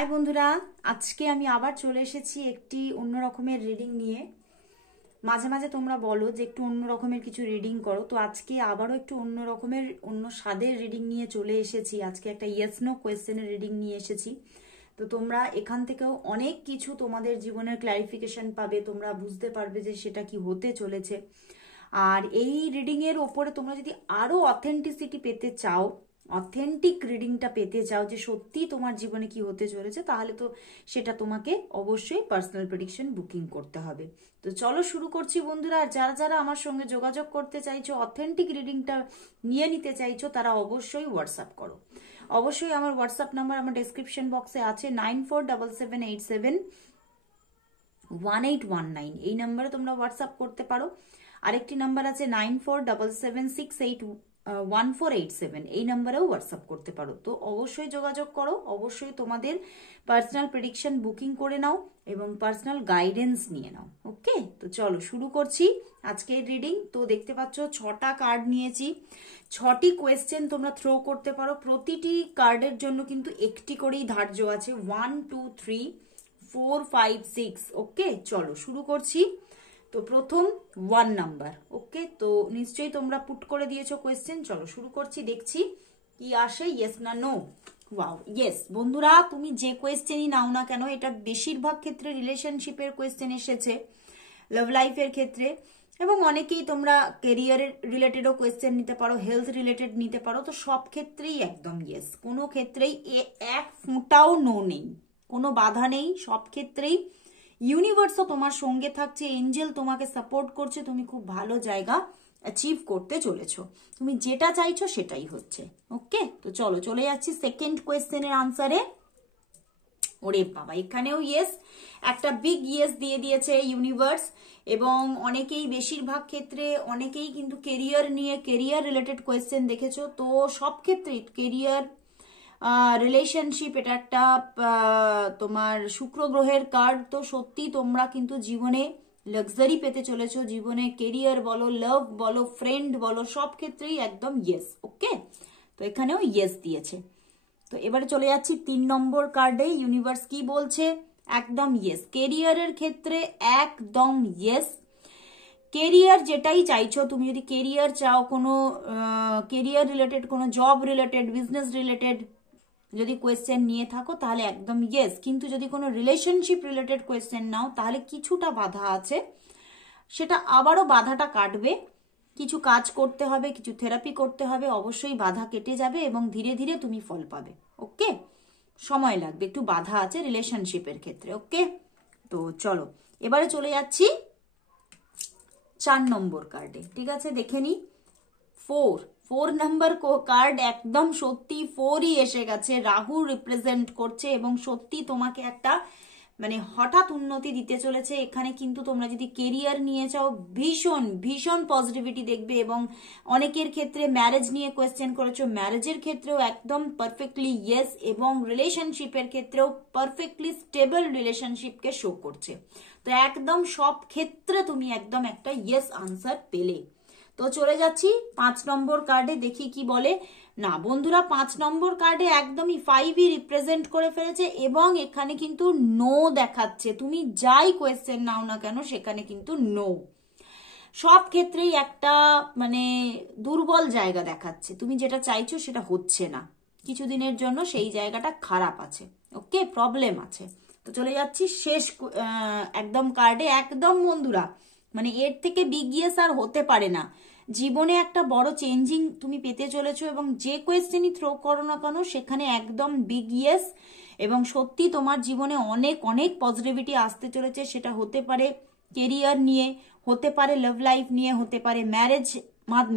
High বন্ধুরা, আজকে আমি আবার চলে এসেছি একটি অন্য রকমের রিডিং নিয়ে। মাঝে মাঝে তোমরা বলো যে একটু অন্য রকমের কিছু রিডিং করো, তো আজকে আবারও একটু অন্য রকমের অন্য স্বাদের রিডিং নিয়ে চলে এসেছি। আজকে একটা ইয়েস নো কোয়েশ্চেনের রিডিং নিয়ে এসেছি। তো তোমরা এখান থেকেও অনেক কিছু তোমাদের জীবনের ক্ল্যারিফিকেশন পাবে, তোমরা বুঝতে পারবে যে সেটা কি হতে চলেছে। আর এই রিডিংয়ের ওপরে তোমরা যদি আরও অথেন্টিসিটি পেতে চাও, অথেন্টিক রিডিংটা পেতে চাও যে সত্যি তোমার জীবনে কি হতে চলেছে, তাহলে তো সেটা তোমাকে অবশ্যই পার্সোনাল প্রেডিকশন বুকিং করতে হবে। তো চলো শুরু করছি বন্ধুরা। আর যারা যারা আমার সঙ্গে যোগাযোগ করতে চাইছো, অথেন্টিক রিডিংটা নিয়ে নিতে চাইছো, তারা অবশ্যই হোয়াটসঅ্যাপ করো। অবশ্যই আমার হোয়াটসঅ্যাপ নাম্বার আমার ডেসক্রিপশন বক্সে আছে 9477871819। এই নাম্বারে তোমরা হোয়াটসঅ্যাপ করতে পারো। আরেকটি নাম্বার আছে 9477681487। এই নাম্বারেও হোয়াটসঅ্যাপ করতে পারো। তো অবশ্যই যোগাযোগ করো, অবশ্যই তোমাদের পার্সোনাল প্রেডিকশন বুকিং করে নাও এবং পার্সোনাল গাইডেন্স নিয়ে নাও। ওকে, তো চলো শুরু করছি আজকের রিডিং। তো দেখতে পাচ্ছ 6টা কার্ড নিয়েছি, 6টি কোয়েশ্চেন তোমরা থ্রো করতে পারো। প্রতিটি কার্ডের জন্য কিন্তু একটি করেই ধার্য আছে, 1 2 3 4 5 6। ওকে, চলো শুরু করছি। তো প্রথম 1 নাম্বার। ওকে, তো নিশ্চয়ই তোমরা পুট করে দিয়েছো কোয়েশ্চেন। চলো শুরু করছি, দেখছি কি আসে, ইয়েস না নো। Wow, yes. বন্ধুরা, তুমি যে কোয়েশ্চেনই নাও না কেন, এটা বেশিরভাগ ক্ষেত্রে রিলেশনশিপের কোয়েশ্চেন এসেছে, লাভ লাইফের ক্ষেত্রে, এবং অনেকেই তোমরা কেরিয়ারের রিলেটেডও কোয়েশ্চেন নিতে পারো, হেলথ রিলেটেড নিতে পারো। তো সব ক্ষেত্রেই একদম ইয়েস, কোনো ক্ষেত্রেই এক ফোঁটাও নো নেই, কোনো বাধা নেই। সব ক্ষেত্রেই ইউনিভার্সও তোমার সঙ্গে থাকছে, এঞ্জেল তোমাকে সাপোর্ট করছে, তুমি খুব ভালো জায়গা অ্যাচিভ করতে চলেছো, তুমি যেটা চাইছো সেটাই হচ্ছে। ওকে, তো চলো চলে যাচ্ছি সেকেন্ড কোয়েশ্চেনের আনসারে। ওরে বাবা, এখানেও ইয়েস, একটা বিগ ইয়েস দিয়ে দিয়েছে ইউনিভার্স। এবং অনেকেই, বেশিরভাগ ক্ষেত্রে অনেকেই কিন্তু কেরিয়ার নিয়ে, কেরিয়ার রিলেটেড কোয়েশ্চেন দেখেছো। তো সব ক্ষেত্রেই কেরিয়ার, রিলেশনশিপ, এটা একটা তোমার শুক্র গ্রহের কার্ড। তো সত্যি তোমরা কিন্তু জীবনে লাক্সারি পেতে চলেছো, জীবনে কেরিয়ার বলো, লাভ বলো, ফ্রেন্ড বলো, সব ক্ষেত্রেই একদম ইয়েস। ওকে, তো এখানেও ইয়েস দিয়েছে। তো এবারে চলে যাচ্ছি 3 নম্বর কার্ডে। ইউনিভার্স কি বলছে? একদম ইয়েস। কেরিয়ারের ক্ষেত্রে একদম ইয়েস। কেরিয়ার যেটাই চাইছো, তুমি যদি কেরিয়ার চাও, কোনো কেরিয়ার রিলেটেড, কোনো জব রিলেটেড, বিজনেস রিলেটেড যদি কোয়েশ্চেন নিয়ে থাকো, তাহলে একদম ইয়েস। কিন্তু যদি কোনো রিলেশনশিপ রিলেটেড কোয়েশ্চেন নাও, তাহলে কিছুটা বাধা আছে, সেটা আবারও বাধাটা কাটবে। কিছু কাজ করতে হবে, কিছু থেরাপি করতে হবে, অবশ্যই বাধা কেটে যাবে এবং ধীরে ধীরে তুমি ফল পাবে। ওকে, সময় লাগবে, একটু বাধা আছে রিলেশনশিপের ক্ষেত্রে। ওকে, তো চলো এবারে চলে যাচ্ছি 4 নম্বর কার্ডে। ঠিক আছে, দেখে নি। 4 নাম্বার কার্ড, একদম সত্যি 4ই এসে গেছে। রাহু রিপ্রেজেন্ট করছে এবং সত্যি তোমাকে একটা মানে হঠাৎ উন্নতি দিতে চলেছে। এখানে কিন্তু তোমরা যদি কেরিয়ার নিয়ে চাও, ভীষণ ভীষণ পজিটিভিটি দেখবে। এবং অনেকের ক্ষেত্রে ম্যারেজ নিয়ে কোয়েশ্চেন করেছো, ম্যারেজের ক্ষেত্রেও একদম পারফেক্টলি ইয়েস। এবং রিলেশনশিপের ক্ষেত্রেও পারফেক্টলি স্টেবল রিলেশনশিপকে শো করছে। তো একদম সব ক্ষেত্রে তুমি একদম একটা ইয়েস আনসার পেলে। তো চলে যাচ্ছি 5 নম্বর কার্ডে, দেখি কি বলে। না বন্ধুরা, 5 নম্বর কার্ডে একদমই 5ই রিপ্রেজেন্ট করে ফেলেছে এবং এখানে কিন্তু নো দেখাচ্ছে। তুমি যাই কোয়েশ্চেন নাও না কেন, সেখানে কিন্তু নো। সব ক্ষেত্রেই একটা মানে দুর্বল জায়গা দেখাচ্ছে, তুমি যেটা চাইছো সেটা হচ্ছে না, কিছুদিনের জন্য সেই জায়গাটা খারাপ আছে। ওকে, প্রবলেম আছে। তো চলে যাচ্ছি শেষ একদম কার্ডে। একদম বন্ধুরা, মানে এর থেকে বিগ ইয়েস আর হতে পারে না। জীবনে একটা বড় চেঞ্জিং তুমি পেতে চলেছো এবং যে কোয়েশ্চেনই থ্রো করো না কেন, সেখানে একদম বিগ ইয়েস। এবং সত্যি তোমার জীবনে অনেক অনেক পজিটিভিটি আসতে চলেছে। সেটা হতে পারে কেরিয়ার নিয়ে, হতে পারে লাভ লাইফ নিয়ে, হতে পারে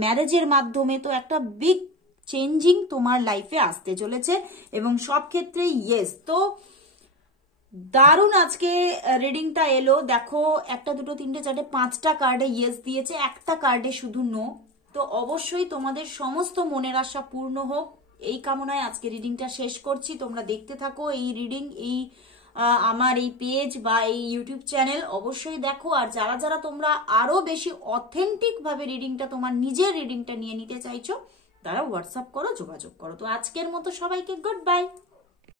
ম্যারেজের মাধ্যমে। তো একটা বিগ চেঞ্জিং তোমার লাইফে আসতে চলেছে এবং সব ক্ষেত্রে ইয়েস। তো দারুণ আজকে রিডিংটা এলো। দেখো, 1 2 3 4 5টা কার্ডে ইয়েস দিয়েছে, একটা কার্ডে শুধু নো। তো অবশ্যই তোমাদের সমস্ত মনের আশা পূর্ণ হোক, এই কামনায় আজকে রিডিংটা শেষ করছি। তোমরা দেখতে থাকো এই রিডিং, এই আমার এই পেজ বা এই ইউটিউব চ্যানেল অবশ্যই দেখো। আর যারা যারা তোমরা আরো বেশি অথেন্টিক ভাবে রিডিংটা, তোমার নিজের রিডিংটা নিয়ে নিতে চাইছো, তারা হোয়াটসঅ্যাপ করো, যোগাযোগ করো। তো আজকের মতো সবাইকে গুড বাই।